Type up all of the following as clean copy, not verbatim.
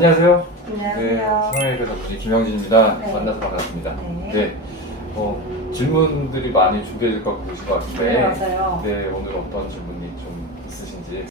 안녕하세요. 안녕하세요. 성형외과 전문의 김영진입니다. 네. 만나서 반갑습니다. 네. 질문들이 많이 준비될 것 같으신 것 같은데, 네, 맞아요. 네, 오늘 어떤 질문이 좀 있으신지.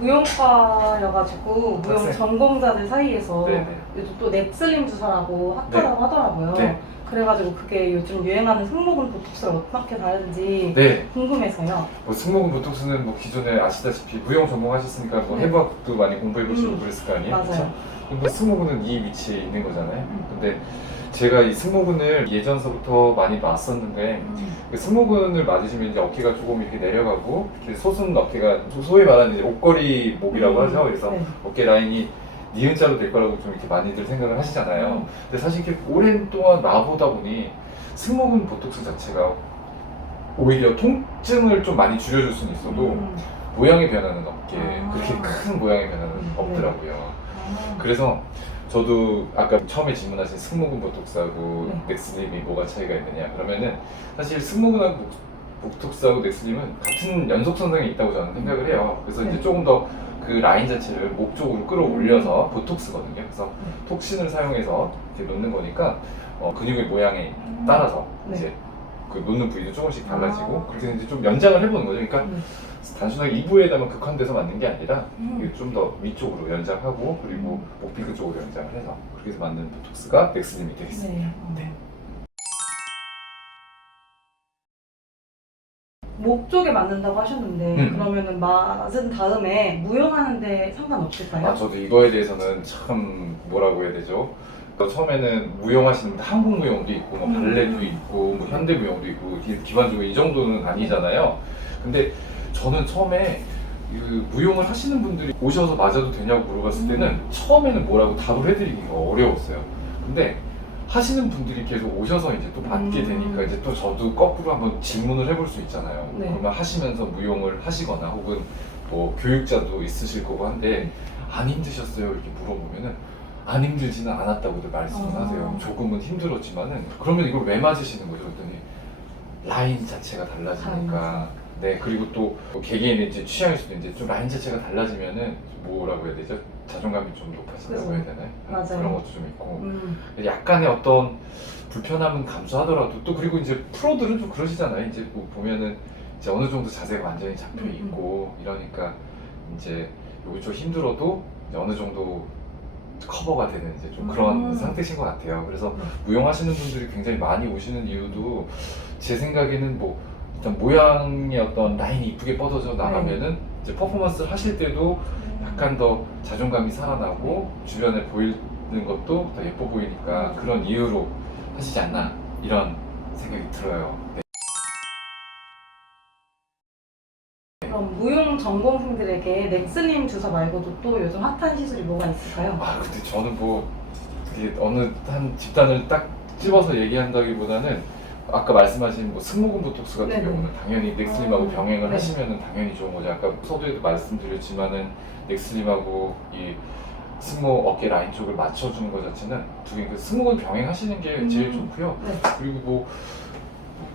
무용과여가지고 무용 학생. 전공자들 사이에서 네네. 요즘 또 넥슬림 주사라고 핫하다고 하더라고요. 네. 그래가지고 그게 요즘 유행하는 승모근 보톡스를 어떻게 다른지 네, 궁금해서요. 승모근 보톡스는 기존에 아시다시피 무용 전공하셨으니까 네. 해부학도 많이 공부해보시고 음, 그랬을 거 아니에요? 맞아요. 그쵸? 근데 승모근은 이 위치에 있는 거잖아요. 근데 제가 이 승모근을 예전서부터 많이 봤었는데, 그 승모근을 맞으시면 이제 어깨가 조금 이렇게 내려가고, 이렇게 솟은 어깨가 소위 말하는 이제 옷걸이 목이라고 하죠. 그래서 네. 어깨 라인이 니은자로 될 거라고 좀 이렇게 많이들 생각을 하시잖아요. 음. 근데 사실 이렇게 오랜 동안 나보다 보니 승모근 보톡스 자체가 오히려 통증을 좀 많이 줄여줄 수는 있어도 모양의 변화는 없게, 그렇게 큰 모양의 변화는 없더라고요. 그래서 저도 아까 처음에 질문하신 승모근 보톡스하고 네. 넥슬림이 뭐가 차이가 있느냐 그러면은, 사실 승모근하고 보톡스하고 넥슬림은 같은 연속선상에 있다고 저는 생각을 해요. 그래서 네. 이제 조금 더 그 라인 자체를 목 쪽으로 끌어올려서 보톡스거든요. 그래서 톡신을 사용해서 이렇게 놓는 거니까 근육의 모양에 따라서 네. 이제 그 놓는 부위도 조금씩 달라지고, 아. 그렇게 이제 좀 연장을 해보는 거죠. 그러니까 네. 단순하게 이부에다만 극한돼서 맞는 게 아니라 음. 좀 더 위쪽으로 연장하고, 그리고 목피근 쪽으로 연장을 해서 그렇게 해서 만든 보톡스가 넥슬림이 되겠습니다. 네. 목 쪽에 맞는다고 하셨는데 그러면은 맞은 다음에 무용하는데 상관없을까요? 저도 이거에 대해서는 참 뭐라고 해야 되죠? 처음에는 무용하시는 분들 한국 무용도 있고, 발레도 있고, 현대 무용도 있고, 기반적으로 이 정도는 아니잖아요. 근데 저는 처음에 그 무용을 하시는 분들이 오셔서 맞아도 되냐고 물어봤을 때는 처음에는 뭐라고 답을 해드리기가 어려웠어요. 근데 하시는 분들이 계속 오셔서 이제 또 받게 되니까 이제 또 저도 거꾸로 한번 질문을 해볼 수 있잖아요. 네. 그러면 하시면서 무용을 하시거나 혹은 뭐 교육자도 있으실 거고 한데, 안 힘드셨어요? 이렇게 물어보면은 안 힘들지는 않았다고들 말씀을 하세요. 조금은 힘들었지만은, 그러면 이걸 왜 맞으시는 거죠? 그랬더니 라인 자체가 달라지니까. 네, 그리고 또뭐 개개인의 이제 취향일 수도 이제 좀 라인 자체가 달라지면은 뭐라고 해야 되죠? 자존감이 좀 높아진다고 그죠. 해야 되나요? 맞아요. 그런 것도 좀 있고, 약간의 어떤 불편함은 감수하더라도, 또 그리고 이제 프로들은 좀 그러시잖아요. 이제 뭐 보면은 이제 어느 정도 자세가 완전히 잡혀 있고 이러니까 이제 여기 좀 힘들어도 이제 어느 정도 커버가 되는 이제 좀 그런 상태신 것 같아요. 그래서 무용하시는 분들이 굉장히 많이 오시는 이유도 제 생각에는 뭐 일단 모양의 어떤 라인이 이쁘게 뻗어져 나가면은 이제 퍼포먼스를 하실 때도 약간 더 자존감이 살아나고 주변에 보이는 것도 더 예뻐 보이니까 그런 이유로 하시지 않나, 이런 생각이 들어요. 네. 그럼 무용 전공생들에게 넥슬림 주사 말고도 또 요즘 핫한 시술이 뭐가 있을까요? 근데 저는 뭐 그게 어느 한 집단을 딱 집어서 얘기한다기보다는, 아까 말씀하신 뭐 승모근 보톡스 같은 네네. 경우는 당연히 넥슬림하고 병행을 네. 하시면은 당연히 좋은 거죠. 아까 서두에도 말씀드렸지만은 넥슬림하고 이 승모 어깨 라인 쪽을 맞춰주는 것 자체는 두 개, 그 승모근 병행하시는 게 제일 좋고요. 네. 그리고 뭐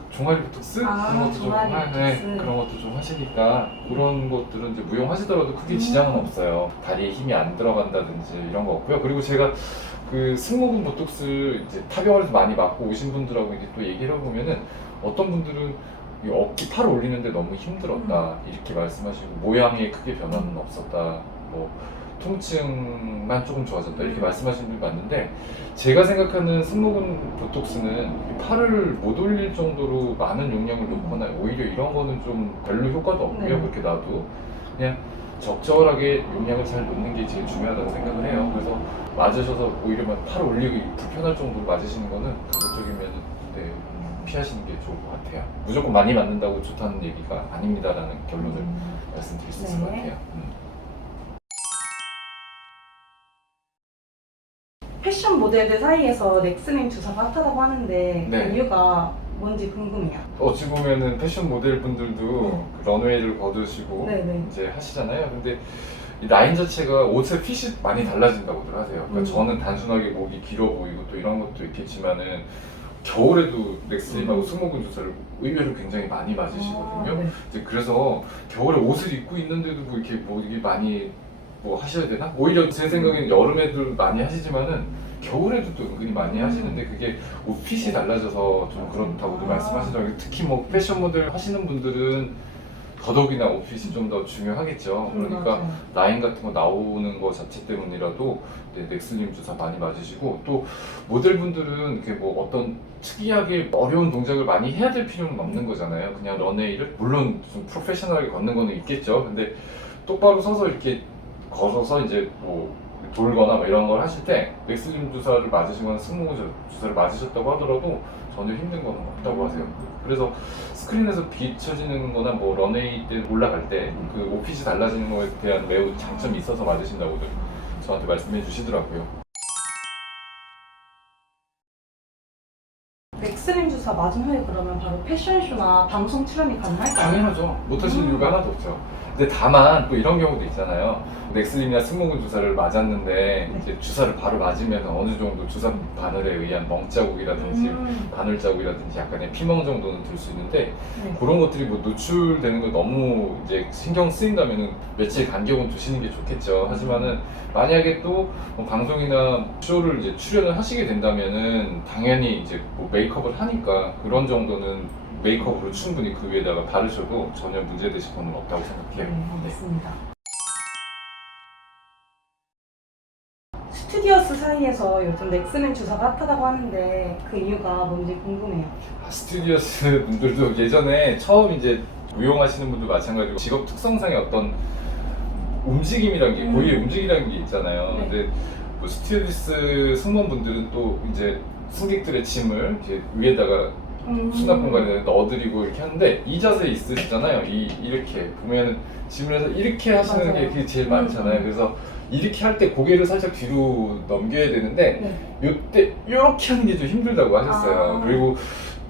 종아리 보톡스 그런 것도 좀 종아리 보톡스. 그런 것도 좀 하시니까, 그런 것들은 이제 무용하시더라도 크게 지장은 없어요. 다리에 힘이 안 들어간다든지 이런 거 없고요. 그리고 제가 그 승모근 보톡스 이제 타병원에서 많이 맞고 오신 분들하고 이제 또 얘기를 해보면은, 어떤 분들은 이 어깨 팔 올리는데 너무 힘들었다 이렇게 말씀하시고, 모양에 크게 변화는 없었다, 뭐 통증만 조금 좋아졌다 이렇게 말씀하시는 분이 많은데, 제가 생각하는 승모근 보톡스는 팔을 못 올릴 정도로 많은 용량을 놓거나 오히려 이런 거는 좀 별로 효과도 없고요. 네. 그렇게 놔도 그냥 적절하게 용량을 잘 놓는 게 제일 중요하다고 생각을 해요. 그래서 맞으셔서 오히려 막 팔 올리기 불편할 정도로 맞으시는 거는 가급적이면 피하시는 게 좋을 것 같아요. 무조건 많이 맞는다고 좋다는 얘기가 아닙니다라는 결론을 말씀드릴 수 있을 것 네. 같아요. 패션 모델들 사이에서 넥슬림 주사가 핫하다고 하는데 네. 그 이유가 뭔지 궁금해요. 어찌 보면은 패션 모델 분들도 그 런웨이를 거두시고 네네. 이제 하시잖아요. 근데 이 라인 자체가 옷의 핏이 많이 달라진다고들 하세요. 그러니까 저는 단순하게 목이 길어 보이고 또 이런 것도 있겠지만은, 겨울에도 넥슬림하고 승모근 주사를 의외로 굉장히 많이 맞으시거든요. 네. 이제 그래서 겨울에 옷을 입고 있는데도 뭐 이렇게 뭐 이게 많이 뭐 하셔야 되나? 오히려 제 생각에는 여름에도 많이 하시지만은 겨울에도 또 은근히 많이 하시는데 그게 옷핏이 달라져서 좀 그렇다고도 말씀하시더라고요. 특히 뭐 패션 모델 하시는 분들은 더더욱이나 옷핏이 좀 더 중요하겠죠. 그러니까 맞아요. 라인 같은 거 나오는 거 자체 때문이라도 넥슬림 주사 많이 맞으시고, 또 모델분들은 이렇게 뭐 어떤 특이하게 어려운 동작을 많이 해야 될 필요는 없는 거잖아요. 그냥 런웨이를 물론 좀 프로페셔널하게 걷는 거는 있겠죠. 근데 똑바로 서서 이렇게 걸어서 이제 뭐 돌거나 뭐 이런 걸 하실 때 넥슬림 주사를 맞으시거나 승모근 주사를 맞으셨다고 하더라도 전혀 힘든 건 없다고 하세요. 그래서 스크린에서 비춰지는 거나 뭐 런웨이 때 올라갈 때 그 옷핏이 달라지는 거에 대한 매우 장점이 있어서 맞으신다고들 저한테 말씀해 주시더라고요. 넥슬림 주사 맞은 후에 그러면 바로 패션쇼나 방송 출연이 가능할까요? 당연하죠. 못하실 이유가 하나도 없죠. 근데 다만 또 이런 경우도 있잖아요. 넥슬림이나 승모근 주사를 맞았는데 이제 주사를 바로 맞으면 어느 정도 주사 바늘에 의한 멍자국이라든지 바늘 자국이라든지 약간의 피멍 정도는 들 수 있는데 네. 그런 것들이 뭐 노출되는 거 너무 이제 신경 쓰인다면은 며칠 간격은 두시는 게 좋겠죠. 하지만은 만약에 또뭐 방송이나 쇼를 이제 출연을 하시게 된다면은 당연히 이제 뭐 메이크업을 하니까 그런 정도는 메이크업으로 충분히 그 위에다가 바르셔도 전혀 문제되실 건 없다고 생각해요. 네, 알겠습니다. 스튜디오스 사이에서 요즘 넥슬림 주사가 핫하다고 하는데 그 이유가 뭔지 궁금해요. 스튜디오스 분들도 예전에 처음 이제 무용하시는 분도 마찬가지고 직업 특성상의 어떤 움직임이라는 게 고유의 움직임이라는 게 있잖아요. 네. 근데 뭐 스튜디오스 승무원분들은 또 이제 승객들의 짐을 이제 위에다가 수납 공간에 넣어드리고 이렇게 하는데 이 자세에 있으시잖아요. 이렇게 보면은 짐을 해서 이렇게 하시는 맞아요. 게 그게 제일 많잖아요. 그래서 이렇게 할 때 고개를 살짝 뒤로 넘겨야 되는데 네. 이때 이렇게 하는 게 좀 힘들다고 하셨어요. 아. 그리고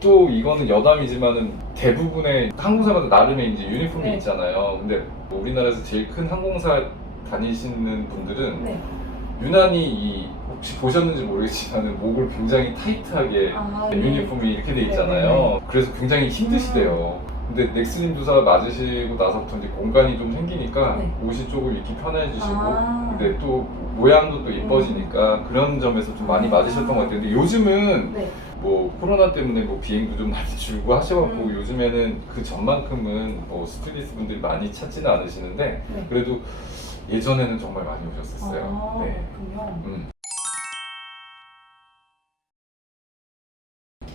또 이거는 여담이지만은 대부분의 항공사마다 나름의 이제 유니폼이 네. 있잖아요. 근데 뭐 우리나라에서 제일 큰 항공사 다니시는 분들은 네. 유난히 이 혹시 보셨는지 모르겠지만 목을 굉장히 타이트하게 아, 유니폼이 이렇게 돼 네, 있잖아요. 그래서 굉장히 힘드시대요. 근데 넥슬림 주사 맞으시고 나서부터 이제 공간이 좀 생기니까 네. 옷이 조금 입기 편해지시고 아. 근데 또 모양도 또 이뻐지니까 그런 점에서 좀 많이 맞으셨던 것 같아요. 근데 요즘은 네. 뭐 코로나 때문에 뭐 비행도 좀 많이 줄고 하셔갖고 음. 요즘에는 그 전만큼은 뭐 스튜디오스 분들이 많이 찾지는 않으시는데 네. 그래도 예전에는 정말 많이 오셨었어요. 아, 네. 그렇군요.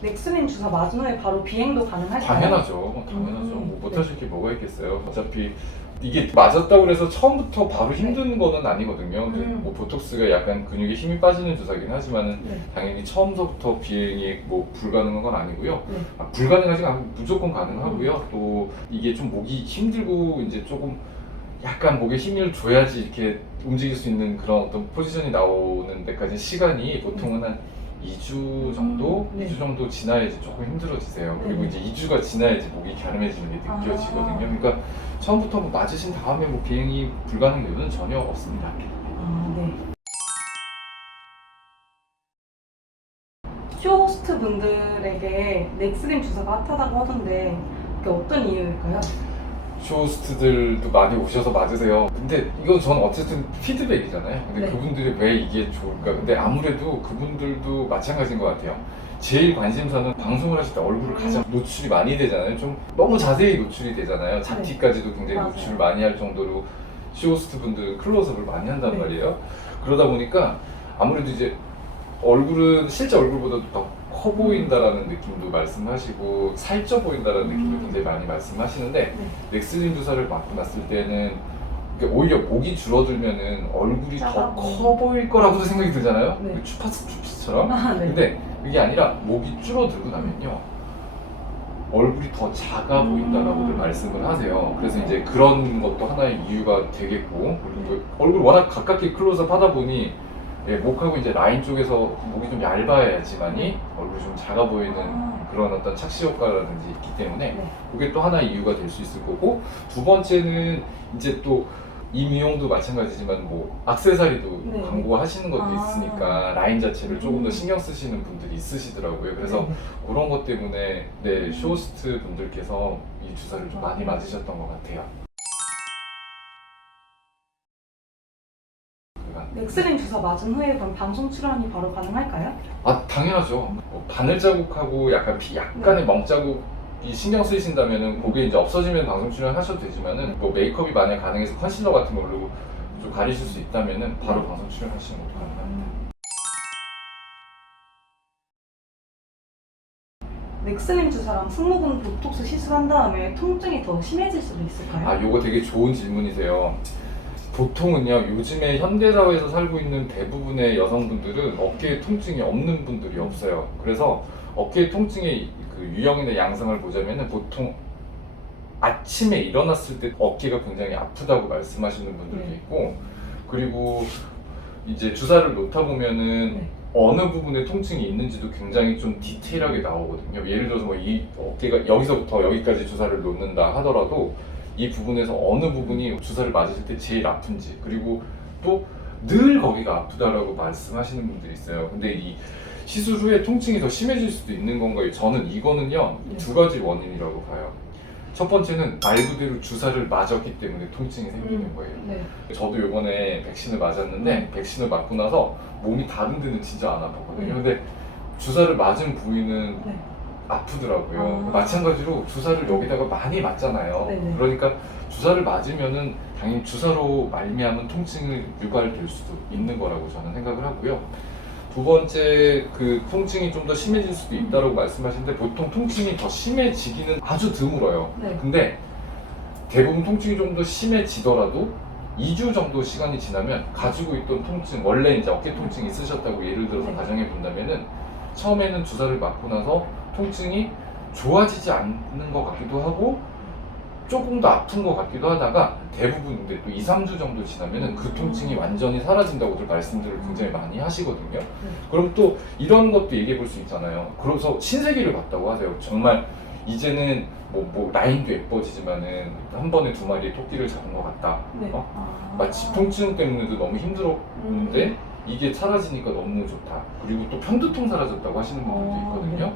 넥슬림 주사 맞은 후에 바로 비행도 가능할까요? 당연하죠. 당연하죠. 뭐 네. 못하실 게 뭐가 있겠어요. 어차피 이게 맞았다고 해서 처음부터 바로 힘든 거는 아니거든요. 근데 뭐 보톡스가 약간 근육에 힘이 빠지는 주사긴 하지만은 네. 당연히 처음부터 비행이 뭐 불가능한 건 아니고요. 네. 불가능하지 않고 무조건 가능하고요. 또 이게 좀 목이 힘들고 이제 조금 약간 목에 힘을 줘야지 이렇게 움직일 수 있는 그런 어떤 포지션이 나오는 데까지 시간이 보통은 한 2주 정도? 네. 2주 정도 지나야지 조금 힘들어지세요. 네. 그리고 이제 2주가 지나야지 목이 갸름해지는 게 느껴지거든요. 그러니까 처음부터 뭐 맞으신 다음에 뭐 비행이 불가능 이유는 전혀 없습니다. 아, 네. 쇼호스트 분들에게 넥슬림 주사가 핫하다고 하던데 그게 어떤 이유일까요? 쇼호스트들도 많이 오셔서 맞으세요. 근데 이건 저는 어쨌든 피드백이잖아요. 근데 네. 그분들이 왜 이게 좋을까? 근데 아무래도 그분들도 마찬가지인 것 같아요. 제일 관심사는 방송을 하실 때 얼굴을 가장 노출이 많이 되잖아요. 좀 너무 자세히 노출이 되잖아요. 잡티까지도 굉장히 맞아요. 노출을 많이 할 정도로 쇼호스트 분들은 클로즈업을 많이 한단 네. 말이에요. 그러다 보니까 아무래도 이제 얼굴은 실제 얼굴보다 더 커 보인다라는 느낌도 말씀하시고 살쪄 보인다라는 느낌도 굉장히 많이 말씀하시는데 네. 넥슬림 주사를 맞고 났을 때는 이게 오히려 목이 줄어들면은 얼굴이 작아 더 커 보일 거라고도 생각이 들잖아요. 네. 추파스처럼. 아, 네. 근데 그게 아니라 목이 줄어들고 나면요 얼굴이 더 작아 보인다라고들 말씀을 하세요. 그래서 이제 그런 것도 하나의 이유가 되겠고 그리고 얼굴 워낙 가깝게 클로즈업 하다 보니 예, 목하고 이제 라인 쪽에서 목이 좀 얇아야지만이 얼굴이 좀 작아 보이는 그런 어떤 착시 효과라든지 있기 때문에 네. 그게 또 하나의 이유가 될 수 있을 거고 두 번째는 이제 또 이 미용도 마찬가지지만 뭐 액세서리도 네. 광고 요구하시는 것도 아. 있으니까 라인 자체를 조금 더 신경 쓰시는 분들이 있으시더라고요. 그래서 네. 그런 것 때문에 네, 쇼호스트 분들께서 이 주사를 좀 많이 맞으셨던 것 같아요. 넥슬린 주사 맞은 후에 그럼 방송 출연이 바로 가능할까요? 아, 당연하죠. 뭐 바늘 자국하고 약간의 멍자국이 신경 쓰이신다면은 그게 이제 없어지면 방송 출연하셔도 되지만은 뭐 메이크업이 만약 가능해서 컨실러 같은 걸로 좀 가리실 수 있다면은 바로 방송 출연하시는 것도 가능합니다. 넥슬린 주사랑 승모근 보톡스 시술한 다음에 통증이 더 심해질 수도 있을까요? 아, 요거 되게 좋은 질문이세요. 보통은요, 요즘에 현대사회에서 살고 있는 대부분의 여성분들은 어깨에 통증이 없는 분들이 없어요. 그래서 어깨 통증의 그 유형이나 양상을 보자면은 보통 아침에 일어났을 때 어깨가 굉장히 아프다고 말씀하시는 분들도 네. 있고, 그리고 이제 주사를 놓다 보면은 네. 어느 부분에 통증이 있는지도 굉장히 좀 디테일하게 나오거든요. 예를 들어서 뭐 이 어깨가 여기서부터 여기까지 주사를 놓는다 하더라도 이 부분에서 어느 부분이 주사를 맞으실 때 제일 아픈지, 그리고 또 늘 거기가 아프다라고 말씀하시는 분들이 있어요. 근데 이 시술 후에 통증이 더 심해질 수도 있는 건가요? 저는 이거는요, 네. 두 가지 원인이라고 봐요. 첫 번째는 말 그대로 주사를 맞았기 때문에 통증이 생기는 거예요. 네. 저도 요번에 백신을 맞았는데 백신을 맞고 나서 몸이 다른 데는 진짜 안 아팠거든요. 근데 주사를 맞은 부위는 네. 아프더라고요. 아. 마찬가지로 주사를 여기다가 많이 맞잖아요. 네네. 그러니까 주사를 맞으면은 당연히 주사로 말미암은 통증이 유발될 수도 있는 거라고 저는 생각을 하고요. 두 번째, 그 통증이 좀 더 심해질 수도 있다고 말씀하시는데 보통 통증이 더 심해지기는 아주 드물어요. 네. 근데 대부분 통증이 좀 더 심해지더라도 2주 정도 시간이 지나면 가지고 있던 통증, 원래 이제 어깨 통증이 있으셨다고 예를 들어서 네. 가정해 본다면은 처음에는 주사를 맞고 나서 통증이 좋아지지 않는 것 같기도 하고 조금 더 아픈 것 같기도 하다가 대부분 근데 또 2, 3주 정도 지나면은 그 통증이 완전히 사라진다고들 말씀들을 굉장히 많이 하시거든요. 그럼 또 이런 것도 얘기해 볼 수 있잖아요. 그래서 신세계를 봤다고 하세요. 정말 이제는 뭐 라인도 예뻐지지만은 한 번에 두 마리의 토끼를 잡은 것 같다. 네. 마치 통증 때문에도 너무 힘들었는데 이게 사라지니까 너무 좋다. 그리고 또 편두통 사라졌다고 하시는 분들도 있거든요. 네.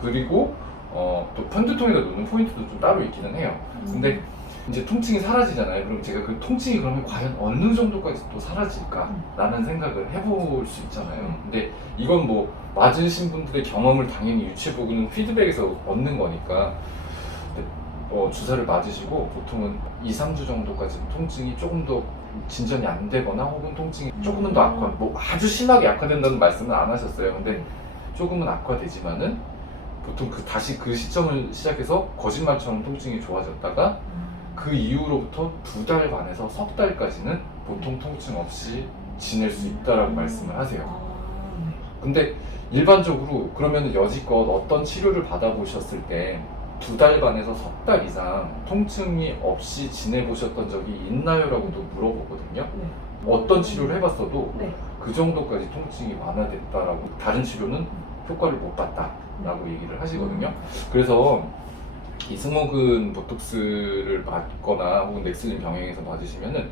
그리고 또 편두통에다 놓는 포인트도 좀 따로 있기는 해요. 근데 이제 통증이 사라지잖아요. 그럼 제가 그 통증이 그러면 과연 어느 정도까지 또 사라질까라는 생각을 해볼 수 있잖아요. 근데 이건 뭐 맞으신 분들의 경험을 당연히 유추해보고는 피드백에서 얻는 거니까 주사를 맞으시고 보통은 2, 3주 정도까지 통증이 조금 더 진전이 안 되거나 혹은 통증이 조금은 더 악화, 뭐 아주 심하게 악화된다는 말씀은 안 하셨어요. 근데 조금은 악화되지만은 보통 다시 그 시점을 시작해서 거짓말처럼 통증이 좋아졌다가 그 이후로부터 2달 반에서 석 달까지는 보통 통증 없이 지낼 수 있다라고 말씀을 하세요. 근데 일반적으로 그러면 여지껏 어떤 치료를 받아보셨을 때 2달 반에서 석 달 이상 통증이 없이 지내보셨던 적이 있나요? 라고도 물어보거든요. 어떤 치료를 해봤어도 네. 그 정도까지 통증이 완화됐다라고, 다른 치료는 효과를 못 봤다라고 얘기를 하시거든요. 그래서 이 승모근 보톡스를 맞거나 혹은 넥슬린 병행해서 맞으시면은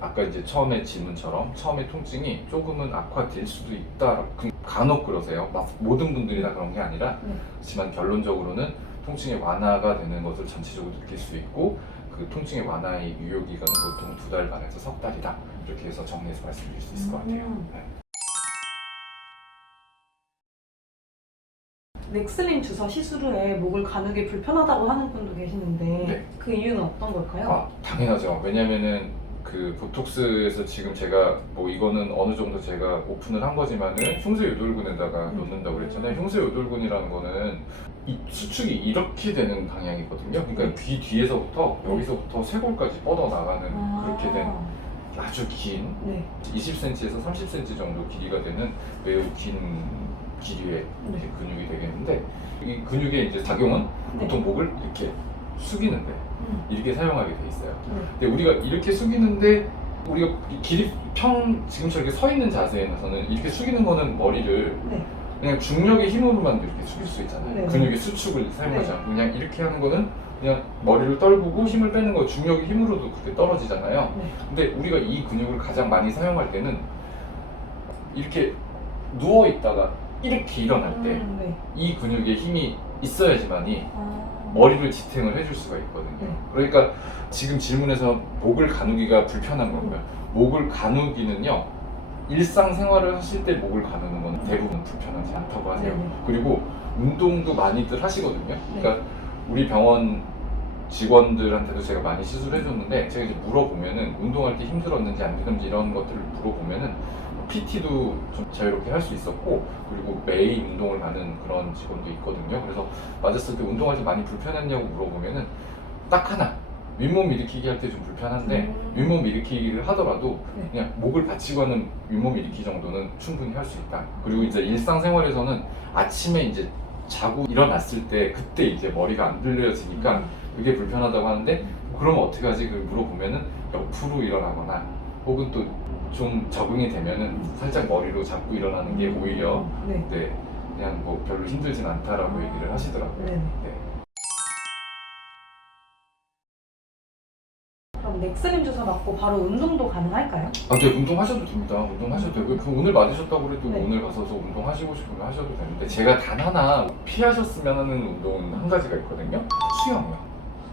아까 이제 처음에 질문처럼 처음에 통증이 조금은 악화될 수도 있다. 간혹 그러세요. 막 모든 분들이 다 그런 게 아니라, 하지만 결론적으로는 통증의 완화가 되는 것을 전체적으로 느낄 수 있고 그 통증의 완화의 유효 기간은 보통 2달 반에서 석 달이다. 이렇게 해서 정리해서 말씀드릴 수 있을 것 같아요. 네. 넥슬린 주사 시술 후에 목을 가누기 불편하다고 하는 분도 계시는데 네. 그 이유는 어떤 걸까요? 당연하죠. 왜냐면은 그 보톡스에서 지금 제가 뭐 이거는 어느 정도 제가 오픈을 한 거지만은 흉쇄요돌근에다가 놓는다고 그랬잖아요. 흉쇄요돌근이라는 거는 이 수축이 이렇게 되는 방향이거든요. 그러니까 귀 뒤에서부터 여기서부터 쇄골까지 뻗어 나가는 그렇게 된 아주 긴 20cm에서 30cm 정도 길이가 되는 매우 긴 길이의 이렇게 근육이 되겠는데, 이 근육의 이제 작용은 보통 목을 이렇게 숙이는데 이렇게 사용하게 돼 있어요. 근데 우리가 이렇게 숙이는데 우리가 지금처럼 이렇게 서 있는 자세에서는 이렇게 숙이는 거는 머리를 그냥 중력의 힘으로만 이렇게 숙일 수 있잖아요. 근육의 수축을 사용하지 않고 그냥 이렇게 하는 거는 그냥 머리를 떨구고 힘을 빼는 거 중력의 힘으로도 그렇게 떨어지잖아요. 근데 우리가 이 근육을 가장 많이 사용할 때는 이렇게 누워 있다가 이렇게 일어날 때 네. 이 근육에 힘이 있어야지만이 아. 머리를 지탱을 해줄 수가 있거든요. 네. 그러니까 지금 질문에서 목을 가누기가 불편한 건가요? 목을 가누기는요, 일상생활을 하실 때 목을 가누는 건 대부분 불편하지 않다고 하세요. 네네. 그리고 운동도 많이들 하시거든요. 그러니까 우리 병원 직원들한테도 제가 많이 시술을 해줬는데, 제가 이제 물어보면은 운동할 때 힘들었는지 안 힘들었는지 이런 것들을 물어보면은 PT도 좀 자유롭게 할 수 있었고, 그리고 매일 운동을 가는 그런 직원도 있거든요. 그래서 맞았을 때 운동할 때 많이 불편했냐고 물어보면은 딱 하나, 윗몸 일으키기 할 때 좀 불편한데 윗몸 일으키기를 하더라도 네. 그냥 목을 받치고 하는 윗몸 일으키기 정도는 충분히 할 수 있다. 그리고 이제 일상생활에서는 아침에 이제 자고 일어났을 때 그때 이제 머리가 안 들려지니까 그게 불편하다고 하는데, 그러면 어떻게 하지? 그걸 물어보면은 옆으로 일어나거나 혹은 또 좀 적응이 되면은 살짝 머리로 잡고 일어나는 게 오히려 네. 네, 그냥 뭐 별로 힘들진 않다라고 얘기를 하시더라고요. 네. 네. 그럼 넥스림 주사 맞고 바로 운동도 가능할까요? 아, 네, 운동하셔도 됩니다. 운동하셔도 되고, 그 오늘 맞으셨다고 그래도 네. 오늘 가서서 운동하시고 싶으면 하셔도 되는데, 제가 단 하나 피하셨으면 하는 운동은 한 가지가 있거든요. 수영이요.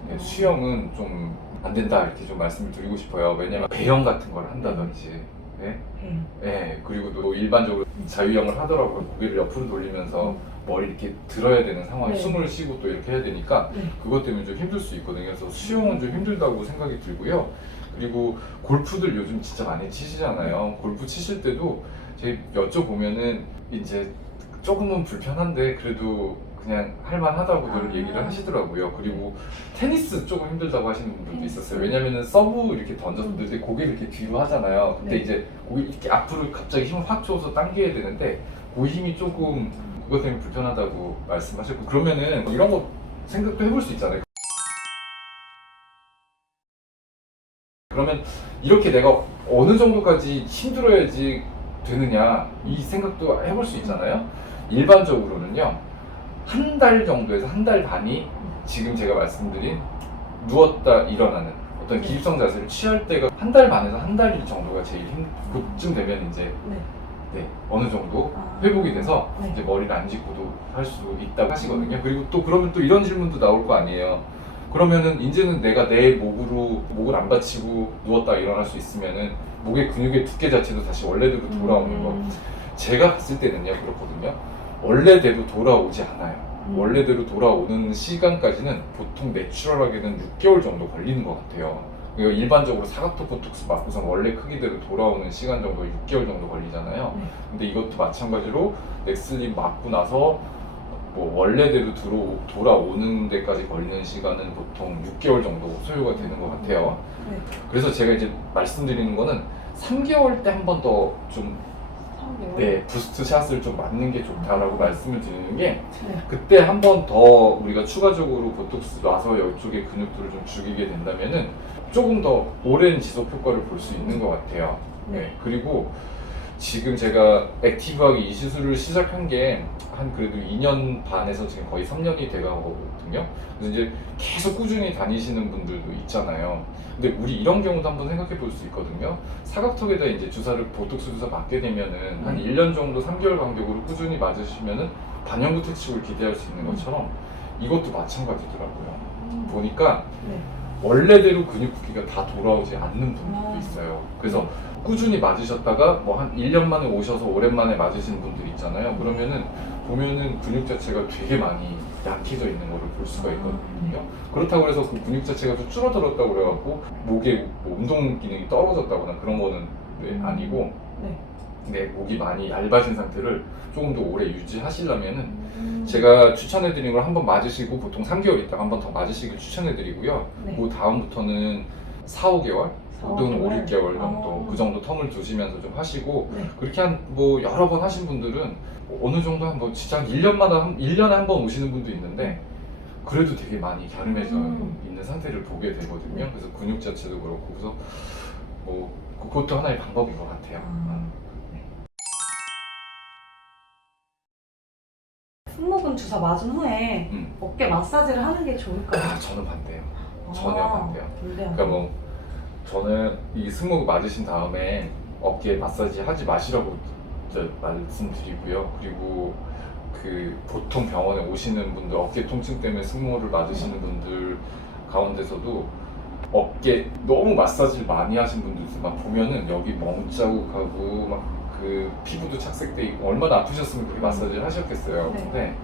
네, 수영은 좀 안 된다 이렇게 좀 말씀을 드리고 싶어요. 왜냐면 배영 같은 걸 한다든지, 네, 네, 그리고 또 일반적으로 자유형을 하더라고요. 고개를 옆으로 돌리면서 머리 이렇게 들어야 되는 상황에 네. 숨을 쉬고 또 이렇게 해야 되니까 네. 그것 때문에 좀 힘들 수 있거든요. 그래서 수영은 좀 힘들다고 생각이 들고요. 그리고 골프들 요즘 진짜 많이 치시잖아요. 골프 치실 때도 제 여쭤보면은 이제 조금은 불편한데 그래도 그냥 할만하다고들 얘기를 하시더라고요. 그리고 테니스 조금 힘들다고 하시는 분들도 있었어요. 왜냐면은 서브 이렇게 던졌을 때 고개를 이렇게 뒤로 하잖아요. 그때 네. 이제 고개 이렇게 앞으로 갑자기 힘을 확 줘서 당겨야 되는데 그 힘이 조금 그것 때문에 불편하다고 말씀하셨고, 그러면은 이런 거 생각도 해볼 수 있잖아요. 그러면 이렇게 내가 어느 정도까지 힘들어야지 되느냐 이 생각도 해볼 수 있잖아요. 일반적으로는요, 한 달 정도에서 한 달 반이 지금 제가 말씀드린 누웠다 일어나는 어떤 기립성 자세를 취할 때가 한 달 반에서 한 달 정도가 제일 그쯤 되면 이제 네, 어느 정도 회복이 돼서 네. 이제 머리를 안 짚고도 할 수 있다고 하시거든요. 그리고 또 그러면 또 이런 질문도 나올 거 아니에요. 그러면은 이제는 내가 내 목으로 목을 안 받치고 누웠다 일어날 수 있으면은 목의 근육의 두께 자체도 다시 원래대로 돌아오는 거. 제가 봤을 때는요 그렇거든요. 원래대로 돌아오지 않아요. 원래대로 돌아오는 시간까지는 보통 내추럴하게는 6개월 정도 걸리는 것 같아요. 그러니까 일반적으로 사각턱 보톡스 맞고서 원래 크기대로 돌아오는 시간 정도 6개월 정도 걸리잖아요. 근데 이것도 마찬가지로 넥슬림 맞고 나서 뭐 원래대로 돌아오는 데까지 걸리는 시간은 보통 6개월 정도 소요가 되는 것 같아요. 네. 그래서 제가 이제 말씀드리는 거는 3개월 때 한 번 더 좀 네, 부스트 샷을 좀 맞는 게 좋다라고 말씀을 드리는 게, 네. 그때 한 번 더 우리가 추가적으로 보톡스 놔서 이쪽에 근육들을 좀 죽이게 된다면은 조금 더 오랜 지속 효과를 볼 수 있는 것 같아요. 네. 그리고 지금 제가 액티브하게 이 시술을 시작한 게 한 그래도 2년 반에서 지금 거의 3년이 돼가거든요. 그래서 이제 계속 꾸준히 다니시는 분들도 있잖아요. 근데 우리 이런 경우도 한번 생각해 볼 수 있거든요. 사각턱에다 이제 주사를 보톡스 주사 맞게 되면은 한 1년 정도 3개월 간격으로 꾸준히 맞으시면은 반영구 퇴치를 기대할 수 있는 것처럼 이것도 마찬가지더라고요. 보니까 원래대로 근육 부기가 다 돌아오지 않는 분들도 있어요. 그래서 꾸준히 맞으셨다가 뭐 한 1년 만에 오셔서 오랜만에 맞으시는 분들 있잖아요. 그러면은 보면은 근육 자체가 되게 많이 약해져 있는 거를 볼 수가 있거든요. 그렇다고 해서 그 근육 자체가 좀 줄어들었다고 그래갖고 목에 뭐 운동 기능이 떨어졌다거나 그런 거는 아니고, 네, 목이 많이 얇아진 상태를 조금 더 오래 유지하시려면은 제가 추천해드리는 걸 한번 맞으시고 보통 3개월 있다가 한 번 더 맞으시길 추천해드리고요. 그 다음부터는 4, 5개월 또는 5, 6개월 정도 그 정도 텀을 두시면서 좀 하시고, 그렇게 한 뭐 여러 번 하신 분들은 어느 정도 한 번 진짜 1년마다 1년에 한 번 오시는 분도 있는데 그래도 되게 많이 갸름해져 있는 상태를 보게 되거든요. 그래서 근육 자체도 그렇고, 그래서 뭐 그것도 하나의 방법인 것 같아요. 승모근 주사 맞은 후에 어깨 마사지를 하는 게 좋을까요? 저는 반대요. 전혀 반대요. 반대요. 그러니까 뭐 저는 이 승모근 맞으신 다음에 어깨 마사지 하지 마시라고 먼저 말씀드리고요. 그리고 그 보통 병원에 오시는 분들, 어깨 통증 때문에 승모를 맞으시는 분들 가운데서도 어깨 너무 마사지를 많이 하신 분들 있어요. 막 보면은 여기 멍자국하고 막 그 피부도 착색돼 있고 얼마나 아프셨으면 그렇게 마사지를 하셨겠어요. 네. 근데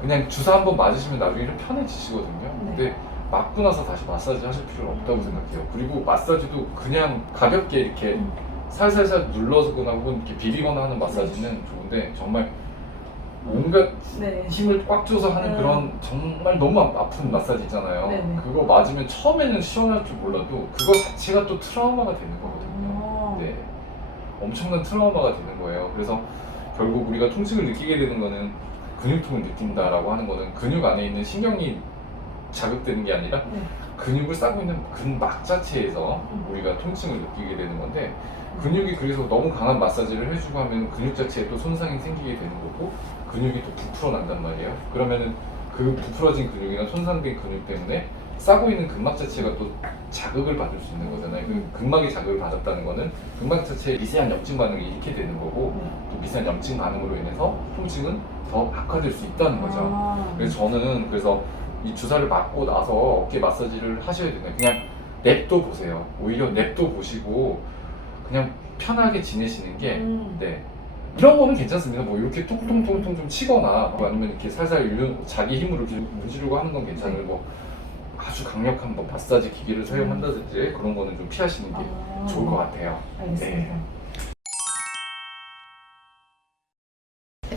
그냥 주사 한번 맞으시면 나중에는 편해지시거든요. 네. 근데 맞고 나서 다시 마사지 하실 필요는 없다고 생각해요. 그리고 마사지도 그냥 가볍게 이렇게 살살살 눌러서거나 혹은 이렇게 비비거나 하는 마사지는 좋은데 정말 온갖 네. 힘을 꽉 줘서 하는 그런 정말 너무 아픈 마사지 있잖아요. 네네. 그거 맞으면 처음에는 시원할 줄 몰라도 그거 자체가 또 트라우마가 되는 거거든요. 네. 엄청난 트라우마가 되는 거예요. 그래서 결국 우리가 통증을 느끼게 되는 거는 근육통을 느낀다라고 하는 거는 근육 안에 있는 신경이 자극되는 게 아니라 네. 근육을 싸고 있는 근막 자체에서 우리가 통증을 느끼게 되는 건데 근육이 그래서 너무 강한 마사지를 해주고 하면 근육 자체에 또 손상이 생기게 되는 거고 근육이 또 부풀어 난단 말이에요. 그러면은 그 부풀어진 근육이나 손상된 근육 때문에 싸고 있는 근막 자체가 또 자극을 받을 수 있는 거잖아요. 그 근막이 자극을 받았다는 거는 근막 자체에 미세한 염증 반응이 일으키게 되는 거고 또 미세한 염증 반응으로 인해서 통증은 더 악화될 수 있다는 거죠. 그래서 저는 이 주사를 맞고 나서 어깨 마사지를 하셔야 되나요? 그냥 냅둬 보세요. 오히려 냅둬 보시고 그냥 편하게 지내시는 게 네. 이런 거는 괜찮습니다. 뭐 이렇게 통통통통 좀 치거나 뭐 아니면 이렇게 살살 자기 힘으로 이렇게 문지르고 하는 건 괜찮아요. 뭐 아주 강력한 뭐 마사지 기계를 사용한다든지 그런 거는 좀 피하시는 게 좋을 것 같아요. 알겠습니다. 네.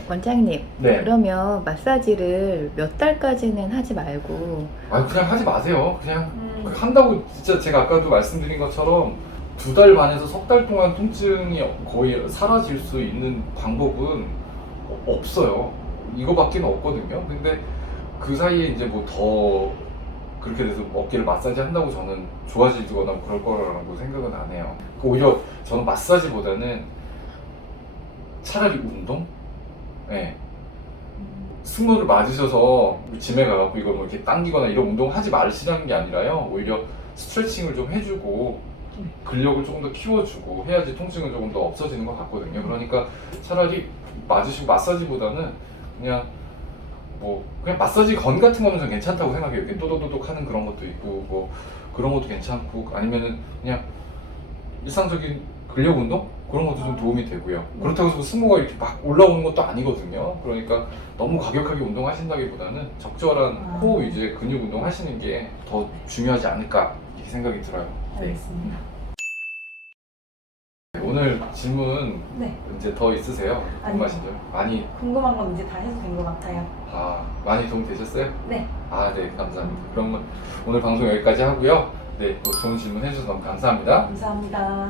원장님, 네. 그러면 마사지를 몇 달까지는 하지 말고 아 그냥 하지 마세요. 그냥 한다고 진짜 제가 아까도 말씀드린 것처럼 2달 반에서 석 달 동안 통증이 거의 사라질 수 있는 방법은 없어요. 이거밖에 없거든요. 근데 그 사이에 이제 뭐 더 그렇게 돼서 어깨를 마사지 한다고 저는 좋아지거나 그럴 거라고 생각은 안 해요. 오히려 저는 마사지보다는 차라리 운동? 네. 승모를 맞으셔서 짐에 가갖고 이걸 뭐 이렇게 당기거나 이런 운동 하지 마시라는 게 아니라요. 오히려 스트레칭을 좀 해주고 근력을 조금 더 키워주고 해야지 통증은 조금 더 없어지는 것 같거든요. 그러니까 차라리 맞으시고 마사지보다는 그냥 그냥 마사지 건 같은 거는 좀 괜찮다고 생각해요. 이렇게 또도도독 하는 그런 것도 있고 뭐 그런 것도 괜찮고 아니면은 그냥 일상적인 근력 운동? 그런 것도 좀 도움이 되고요. 그렇다고 해서 승모가 이렇게 막 올라오는 것도 아니거든요. 그러니까 너무 과격하게 운동하신다기보다는 적절한 코어 위주의 근육 운동 하시는 게 더 중요하지 않을까 이렇게 생각이 들어요. 알겠습니다. 오늘 질문 네. 이제 더 있으세요? 궁금하신 점? 많이 궁금한 건 이제 다 해도 된 것 같아요. 많이 도움 되셨어요? 네. 네, 감사합니다. 그러면 오늘 방송 여기까지 하고요. 네, 또 좋은 질문 해주셔서 너무 감사합니다. 감사합니다.